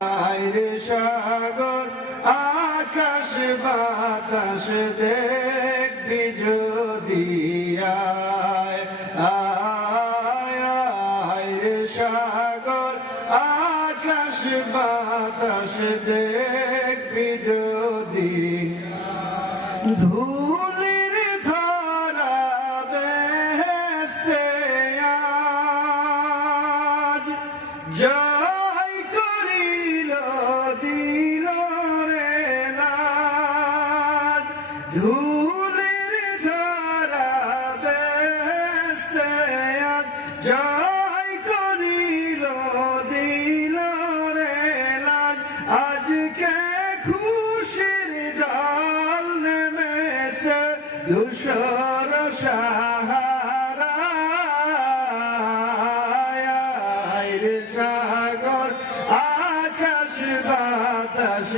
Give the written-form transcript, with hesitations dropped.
আইরে সাগর আকাশ বাতাস দেখবি যদি আয় আয় আইরে সাগর আকাশ বাতাস দেখবি যদি ধুলির ধরা বেহেশতে আজ জয় করিল দিল রে লাজ ধুলির ধরা বেহেশতে আজ জয় করিল দিল রে লাজ আজকে খুশির ডাল নেমেছে ধূসর সাহারায় রে সাগর আকাশ বাতাস